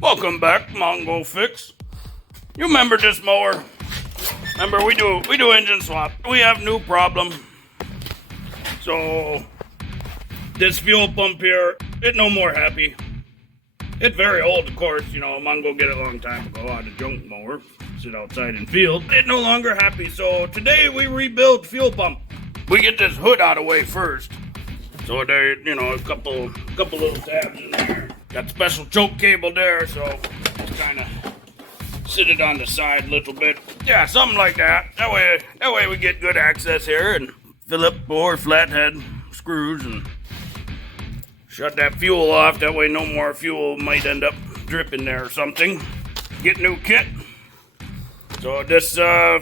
Welcome back, Mongo Fix. You remember this mower? Remember we do engine swap. We have new problem. So this fuel pump here, it no more happy. It's very old, of course. You know, Mongo get it a long time ago out of junk mower. Sit outside in field. It no longer happy. So today we rebuild fuel pump. We get this hood out of the way first. So there, you know, a couple little tabs in there. Got special choke cable there, so just kind of sit it on the side a little bit. Yeah, something like that. That way we get good access here and Phillip or flathead screws and shut that fuel off. That way no more fuel might end up dripping there or something. Get new kit. So this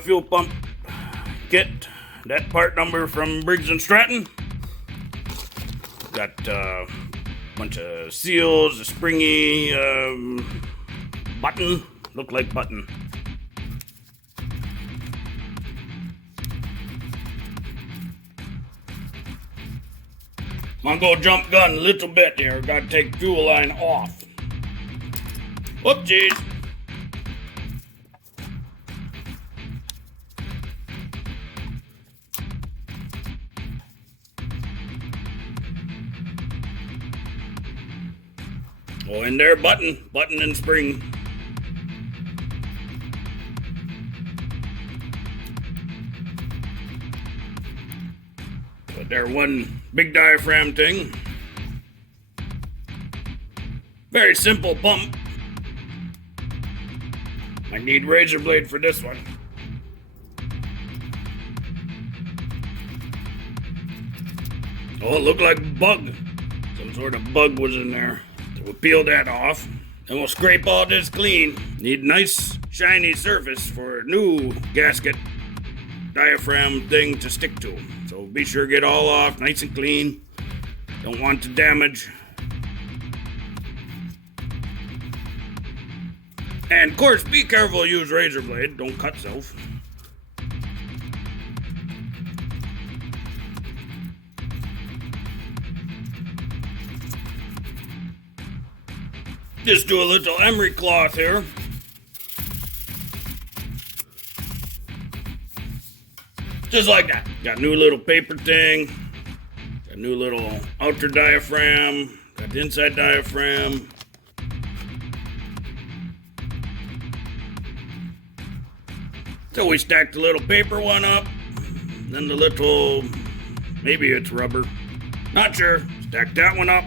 fuel pump kit, that part number from Briggs and Stratton. Got a bunch of seals, a springy button, look like button. Mongo jump gun a little bit here, gotta take fuel line off. Whoopsies. Oh, in there, button and spring. But there, one big diaphragm thing. Very simple pump. I need razor blade for this one. Oh, it looked like a bug. Some sort of bug was in there. We'll peel that off, and we'll scrape all this clean. Need nice, shiny surface for a new gasket diaphragm thing to stick to. So be sure to get all off, nice and clean. Don't want to damage. And of course, be careful, use razor blade, don't cut self. Just do a little emery cloth here. Just like that. Got new little paper thing. Got new little outer diaphragm. Got the inside diaphragm. So we stacked the little paper one up. Then the little, maybe it's rubber. Not sure. Stack that one up.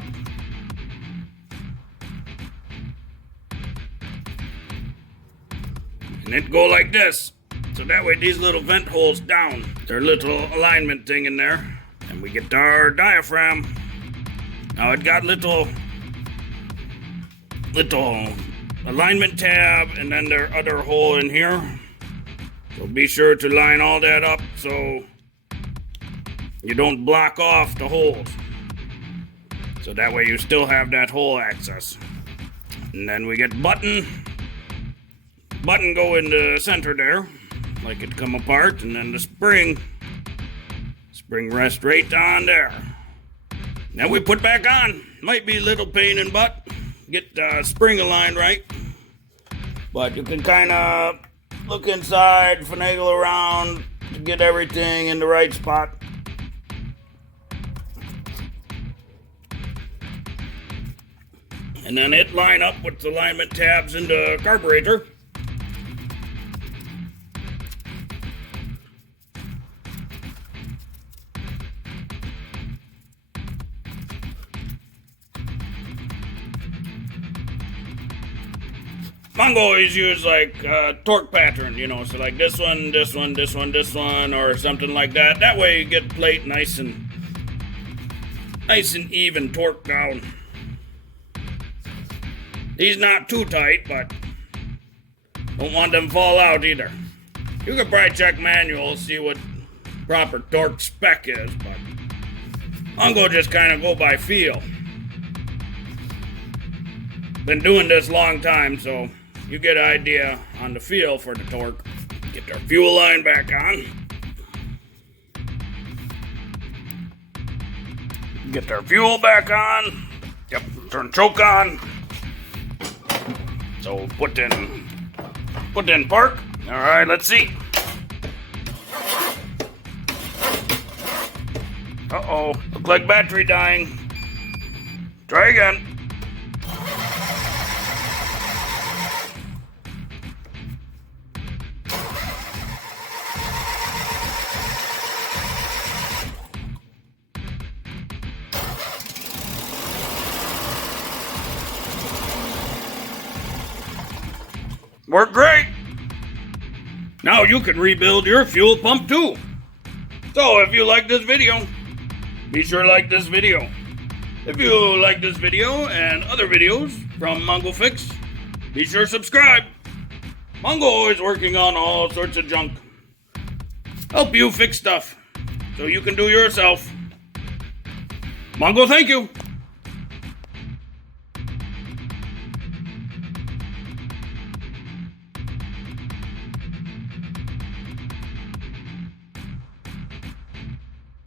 And it go like this. So that way these little vent holes down. Their little alignment thing in there. And we get our diaphragm. Now it got little alignment tab and then their other hole in here. So be sure to line all that up so you don't block off the holes. So that way you still have that hole access. And then we get button go in the center there, like it come apart, and then the spring rest right on there. Then we put back on. Might be a little pain in butt, get the spring aligned right, but you can kind of look inside, finagle around to get everything in the right spot. And then it line up with the alignment tabs in the carburetor. Mongo always use like torque pattern, you know, so like this one, or something like that. That way you get plate nice and even torque down. These not too tight, but don't want them fall out either. You can probably check manual, see what proper torque spec is, but Mongo just kind of go by feel. Been doing this long time, so you get an idea on the feel for the torque. Get our fuel line back on. Get our fuel back on. Yep, turn choke on. So put in park. All right, let's see. Uh-oh, look like battery dying. Try again. Worked great. Now you can rebuild your fuel pump too. So if you like this video, be sure to like this video. If you like this video and other videos from Mongo Fix, be sure to subscribe. Mongo always working on all sorts of junk. Help you fix stuff so you can do yourself. Mongo, thank you.